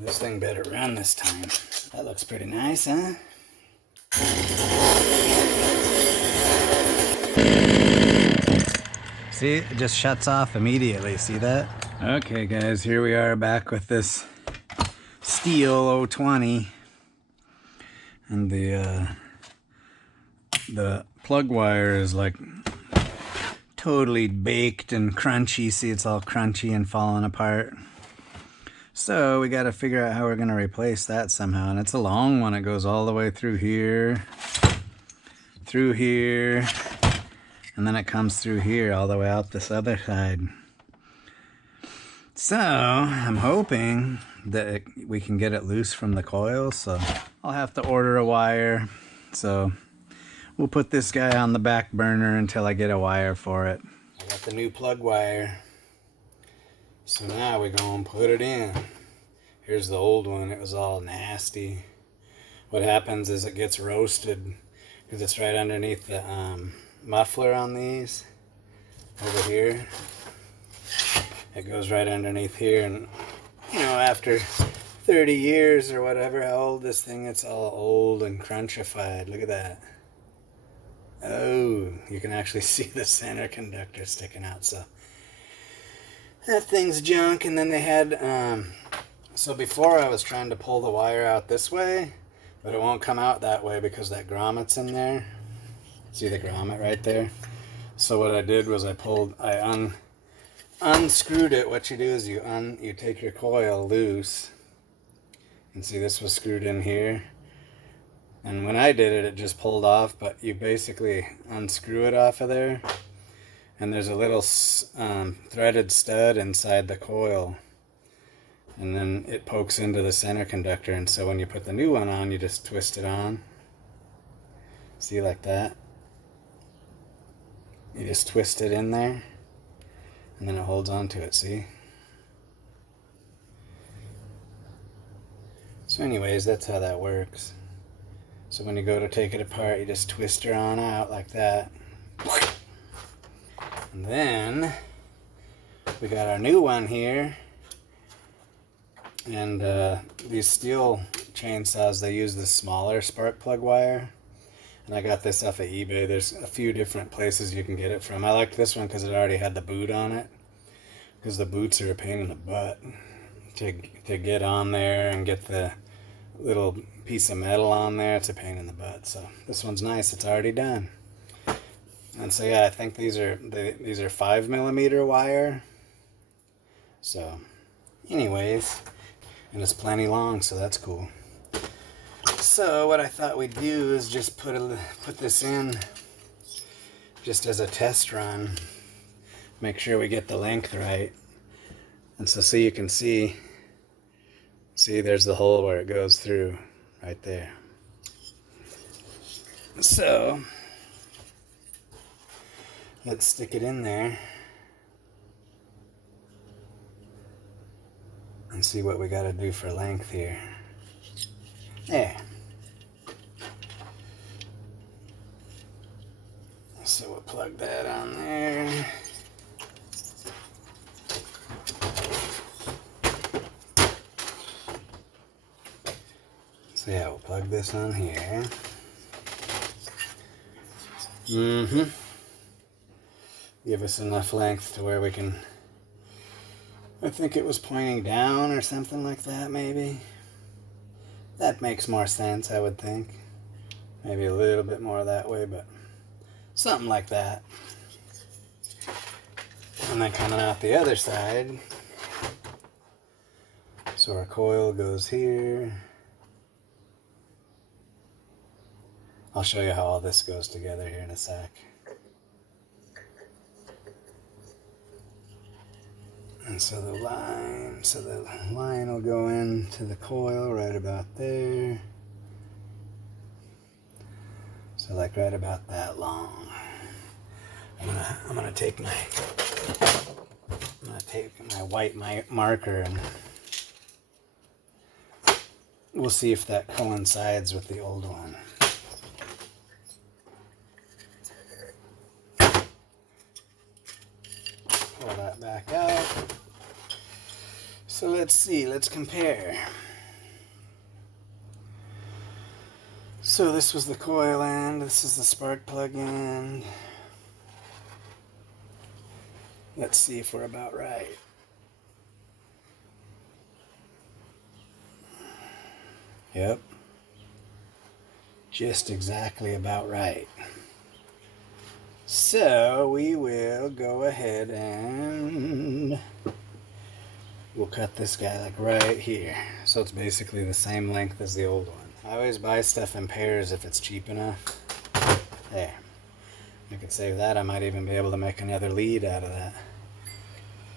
This thing better run this time. That looks pretty nice, huh? See, it just shuts off immediately. See that? Okay, guys, here we are back with this Stihl 020, and the plug wire is like totally baked and crunchy. See, it's all crunchy and falling apart. So we got to figure out how we're going to replace that somehow. And it's a long one. It goes all the way through here, and then it comes through here all the way out this other side. So I'm hoping that we can get it loose from the coil. So I'll have to order a wire. So we'll put this guy on the back burner until I get a wire for it. I got the new plug wire. So now we're going to put it in. Here's the old one. It was all nasty. What happens is it gets roasted because it's right underneath the muffler on these. Over here. It goes right underneath here. And, you know, after 30 years or whatever, how old this thing, it's all old and crunchified. Look at that. Oh, you can actually see the center conductor sticking out. So that thing's junk. And then they had, so before I was trying to pull the wire out this way, but it won't come out that way because that grommet's in there. See the grommet right there? So what I did was I unscrewed it. What you do is you take your coil loose. And see, this was screwed in here. And when I did it, it just pulled off, but you basically unscrew it off of there. And there's a little threaded stud inside the coil. And then it pokes into the center conductor. And so when you put the new one on, you just twist it on. See, like that? You just twist it in there. And then it holds on to it, see? So anyways, that's how that works. So when you go to take it apart, you just twist her on out like that. And then we got our new one here. And these Stihl chainsaws, they use the smaller spark plug wire. And I got this off of eBay. There's a few different places you can get it from. I liked this one because it already had the boot on it. Because the boots are a pain in the butt to get on there and get the little piece of metal on there. It's a pain in the butt. So this one's nice. It's already done. And so yeah, I think these are 5mm wire. So anyways, and it's plenty long, so that's cool. So what I thought we'd do is just put this in just as a test run. Make sure we get the length right. And so you can see there's the hole where it goes through right there. So let's stick it in there and see what we got to do for length here. There. So we'll plug that on there. So yeah, we'll plug this on here. Give us enough length to where we can, I think it was pointing down or something like that, maybe. That makes more sense, I would think. Maybe a little bit more that way, but something like that. And then coming out the other side. So our coil goes here. I'll show you how all this goes together here in a sec. And so the line will go into the coil right about there. So like right about that long. I'm gonna take my white marker and we'll see if that coincides with the old one. Pull that back out. So let's see, let's compare. So this was the coil end, this is the spark plug end. Let's see if we're about right. Yep. Just exactly about right. So we will go ahead and we'll cut this guy like right here. So it's basically the same length as the old one. I always buy stuff in pairs if it's cheap enough. There. I could save that. I might even be able to make another lead out of that.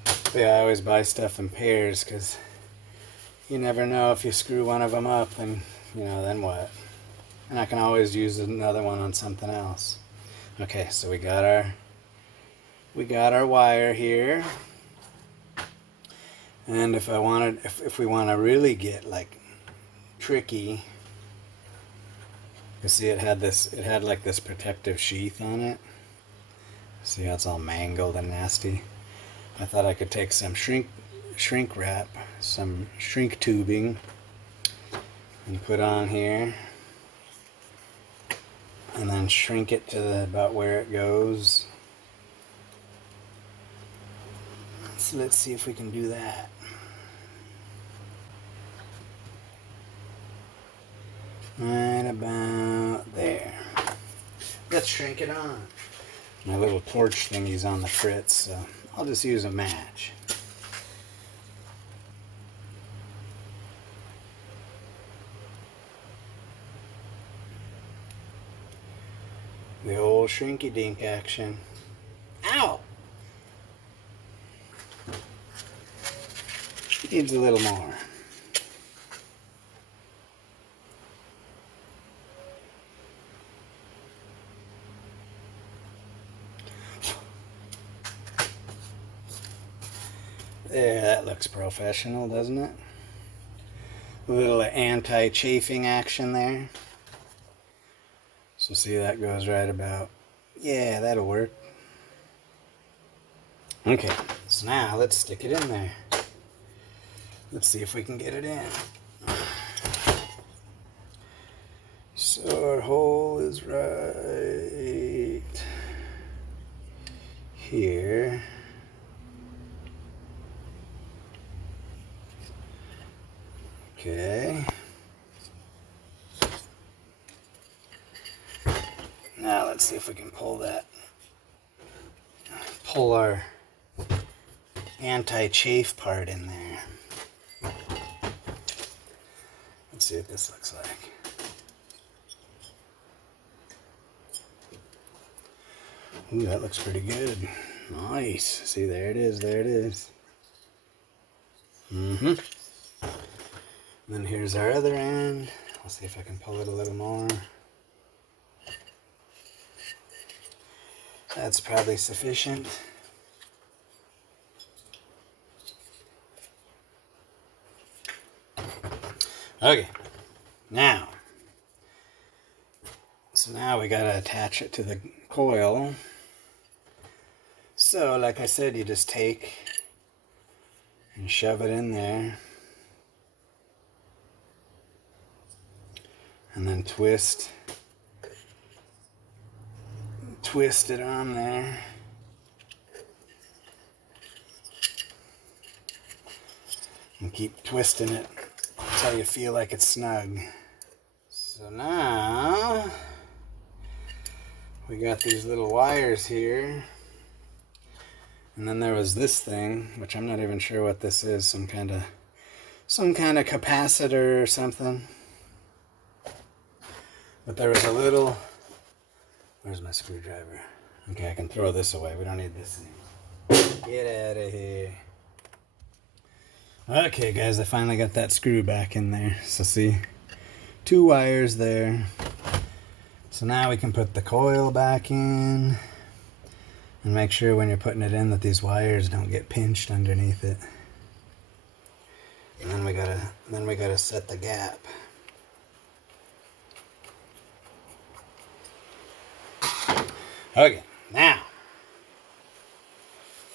But yeah, I always buy stuff in pairs because you never know, if you screw one of them up, then, you know, then what? And I can always use another one on something else. Okay, so we got our wire here. And if we want to really get like tricky, you see it had like this protective sheath on it. See how it's all mangled and nasty? I thought I could take some shrink wrap, some shrink tubing, and put on here, and then shrink it to about where it goes. So let's see if we can do that. Right about there. Let's shrink it on. My little torch thingy's on the fritz, so I'll just use a match. The old shrinky dink action. Ow! Needs a little more. There, that looks professional, doesn't it? A little anti-chafing action there. So see, that goes right about, yeah, that'll work. Okay, so now let's stick it in there. Let's see if we can get it in. So our hole is right here. Okay. Now let's see if we can pull our anti-chafe part in there. Let's see what this looks like. Ooh, that looks pretty good. Nice. See, there it is, there it is. Mm-hmm. Then here's our other end. I'll see if I can pull it a little more. That's probably sufficient. Okay, now, so now we gotta attach it to the coil. So, like I said, you just take and shove it in there, and then twist it on there. And keep twisting it until you feel like it's snug. So now we got these little wires here. And then there was this thing, which I'm not even sure what this is, some kind of capacitor or something. But there was a little, where's my screwdriver? Okay, I can throw this away. We don't need this anymore. Get out of here. Okay, guys, I finally got that screw back in there. So see, 2 wires there. So now we can put the coil back in. And make sure when you're putting it in that these wires don't get pinched underneath it. And then we gotta set the gap. Okay, now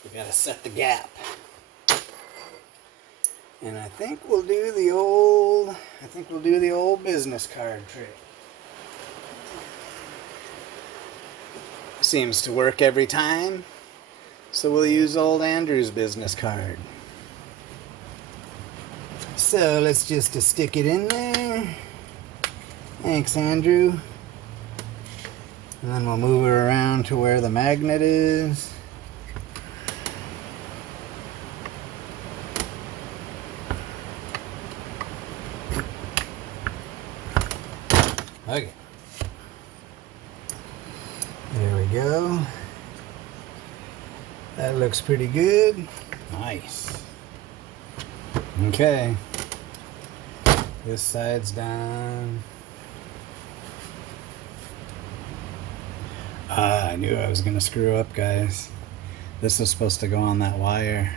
we gotta set the gap. And I think we'll do the old business card trick. Seems to work every time. So we'll use old Andrew's business card. So let's just stick it in there. Thanks, Andrew. And then we'll move it around to where the magnet is. Okay. There we go. That looks pretty good. Nice. Okay. This side's done. I knew I was gonna screw up, guys. This is supposed to go on that wire.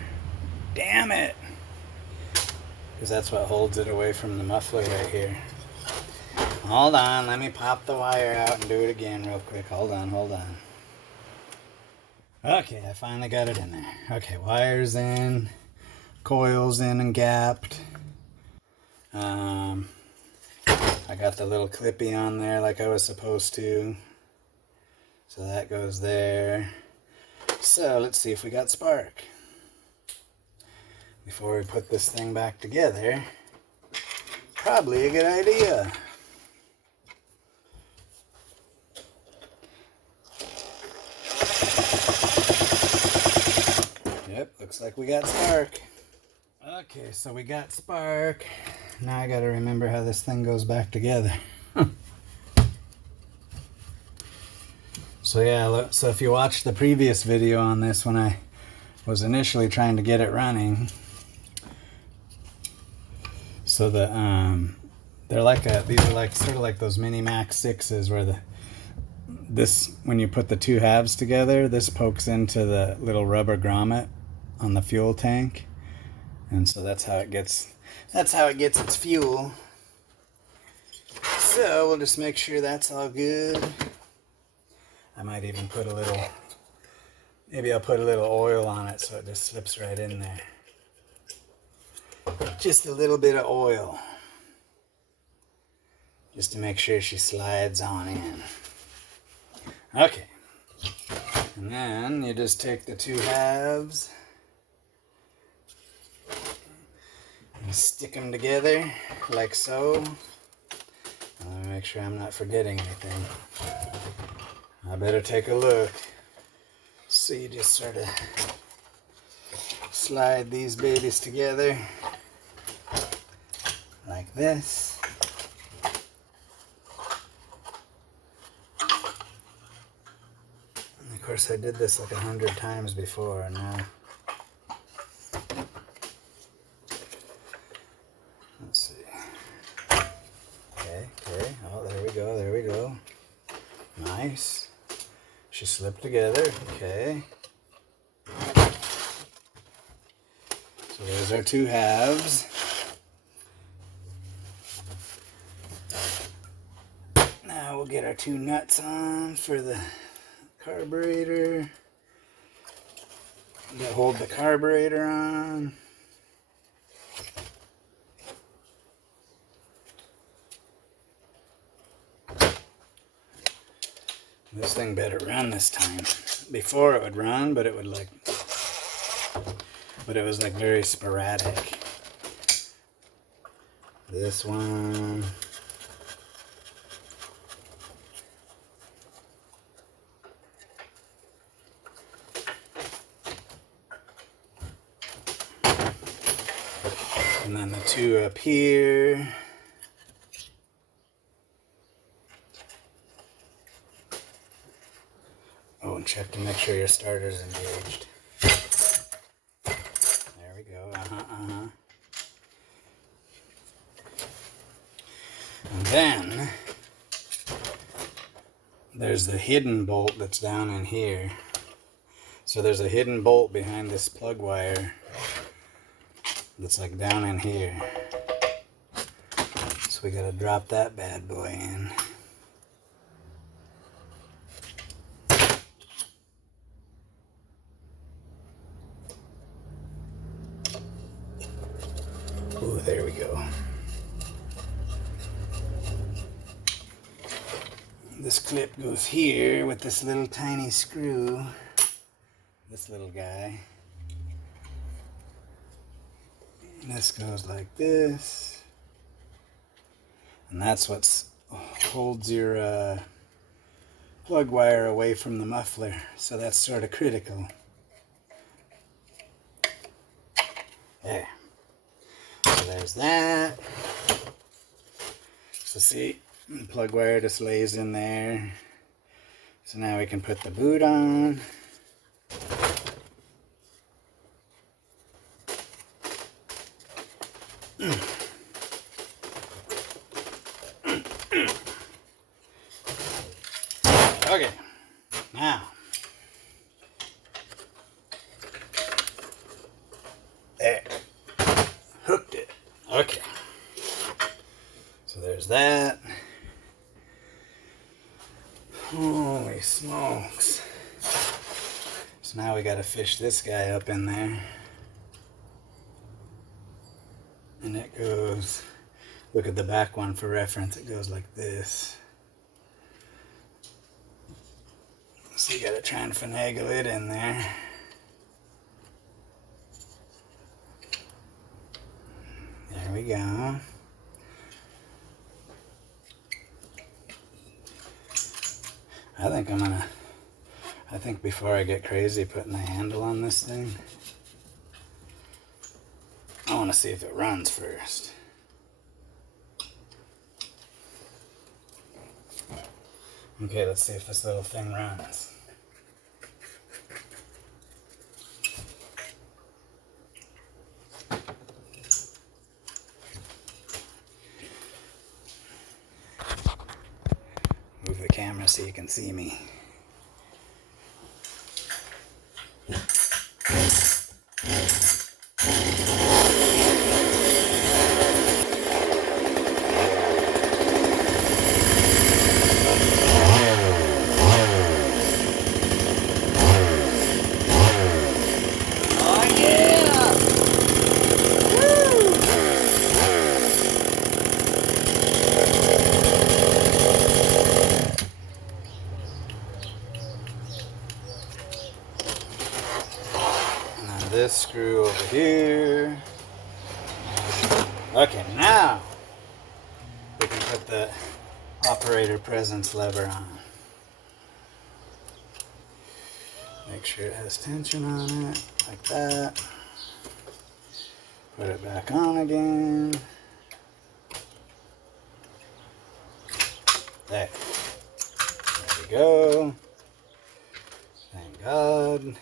Damn it! Because that's what holds it away from the muffler right here. Hold on, let me pop the wire out and do it again real quick. Hold on, hold on. Okay, I finally got it in there. Okay, wire's in, coil's in and gapped. I got the little clippy on there like I was supposed to. So that goes there. So let's see if we got spark. Before we put this thing back together, probably a good idea. Yep, looks like we got spark. Okay, so we got spark. Now I gotta remember how this thing goes back together. So yeah, look, so if you watched the previous video on this when I was initially trying to get it running, so the they're like these are like sort of like those mini Max 6s where this when you put the two halves together, this pokes into the little rubber grommet on the fuel tank, and so that's how it gets its fuel. So we'll just make sure that's all good. I might even put a little, maybe I'll put a little oil on it so it just slips right in there. Just a little bit of oil. Just to make sure she slides on in. Okay. And then you just take the two halves and stick them together like so. Let me make sure I'm not forgetting anything. I better take a look. So you just sort of slide these babies together like this. And of course I did this like 100 times before now. Let's see. Okay, oh there we go, there we go. Nice. She slipped together, okay. So there's our two halves. Now we'll get our two nuts on for the carburetor. That hold the carburetor on. This thing better run this time. Before it would run, but it would like, but it was like very sporadic. This one. And then the two up here. Oh, and check to make sure your starter's engaged. There we go. And then there's the hidden bolt that's down in here. So there's a hidden bolt behind this plug wire that's like down in here. So we gotta drop that bad boy in. Ooh, there we go. this clip goes here with this little tiny screw, this little guy. And this goes like this. And that's what holds your plug wire away from the muffler. So that's sort of critical. There. So there's that. So see, the plug wire just lays in there. So now we can put the boot on. Okay, now, there, hooked it. Okay, so there's that. Holy smokes. So now we gotta fish this guy up in there. And it goes, look at the back one for reference, it goes like this. So you gotta try and finagle it in there. There we go. I think before I get crazy putting the handle on this thing, I want to see if it runs first. Okay, let's see if this little thing runs. Move the camera so you can see me. This screw over here. Okay, now we can put the operator presence lever on. Make sure it has tension on it, like that. Put it back on again. There. There we go. Thank God.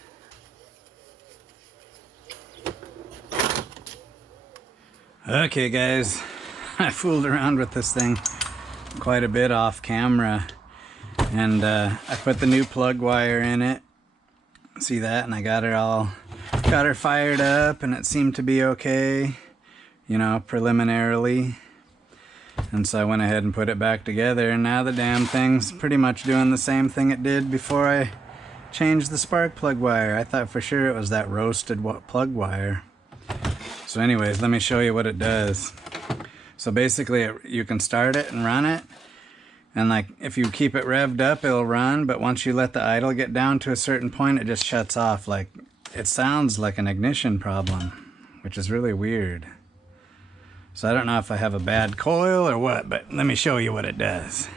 Okay guys, I fooled around with this thing quite a bit off camera, and I put the new plug wire in it. See that? And I got her fired up, and it seemed to be okay, you know, preliminarily. And so I went ahead and put it back together, and now the damn thing's pretty much doing the same thing it did before I changed the spark plug wire. I thought for sure it was that roasted plug wire. So anyways, let me show you what it does. So basically you can start it and run it, and like if you keep it revved up it'll run, but once you let the idle get down to a certain point it just shuts off. Like, it sounds like an ignition problem, which is really weird. So I don't know if I have a bad coil or what, but let me show you what it does.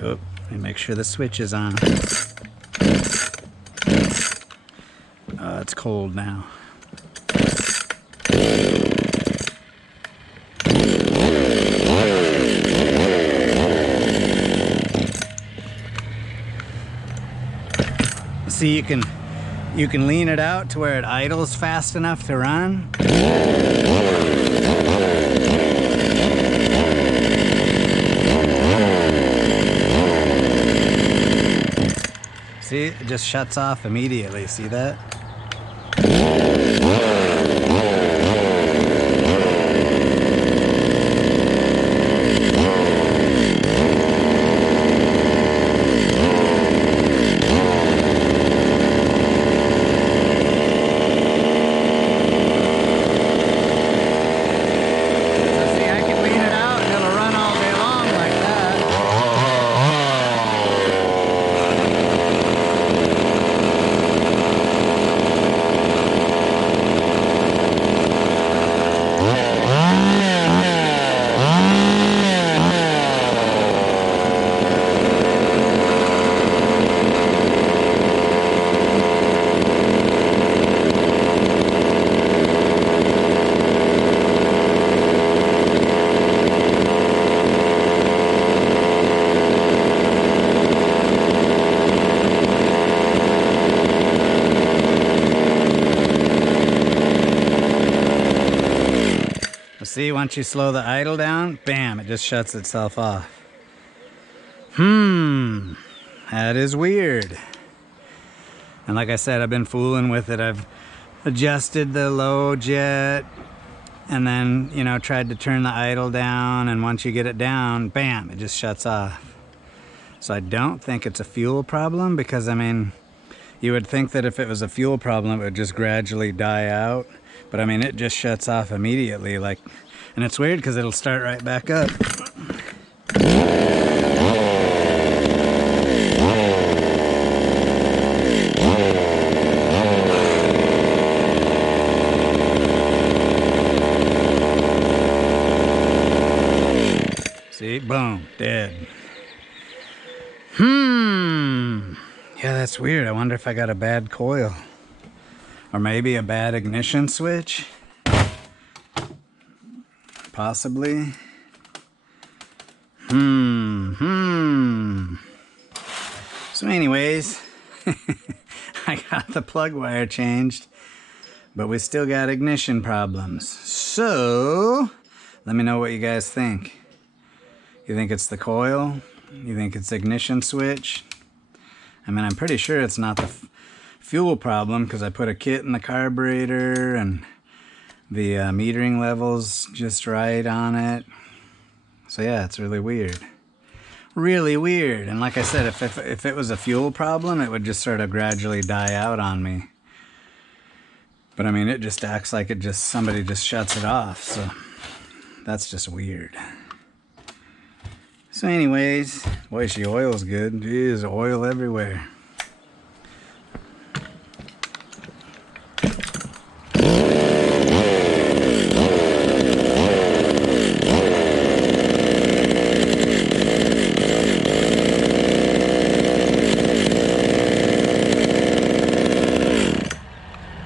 Oh, let me make sure the switch is on. It's cold now. See, you can lean it out to where it idles fast enough to run. See, it just shuts off immediately. See that? See, once you slow the idle down, bam, it just shuts itself off. That is weird. And like I said, I've been fooling with it. I've adjusted the low jet and then, you know, tried to turn the idle down, and once you get it down, bam, it just shuts off. So I don't think it's a fuel problem, because I mean, you would think that if it was a fuel problem, it would just gradually die out. But I mean, it just shuts off immediately, like, and it's weird because it'll start right back up. See, boom, dead. Yeah, that's weird. I wonder if I got a bad coil. Or maybe a bad ignition switch? Possibly. So anyways, I got the plug wire changed, but we still got ignition problems. So, let me know what you guys think. You think it's the coil? You think it's ignition switch? I mean, I'm pretty sure it's not the fuel problem, because I put a kit in the carburetor and the metering level's just right on it. So yeah, it's really weird. Really weird. And like I said, if it was a fuel problem, it would just sort of gradually die out on me. But I mean, it just acts like somebody just shuts it off. So that's just weird. So anyways, boy, the oil's good. Geez, there's oil everywhere.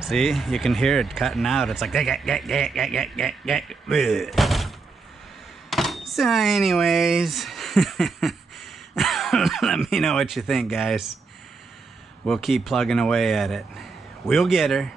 See, you can hear it cutting out. It's like, so anyways, let me know what you think, guys. We'll keep plugging away at it. We'll get her.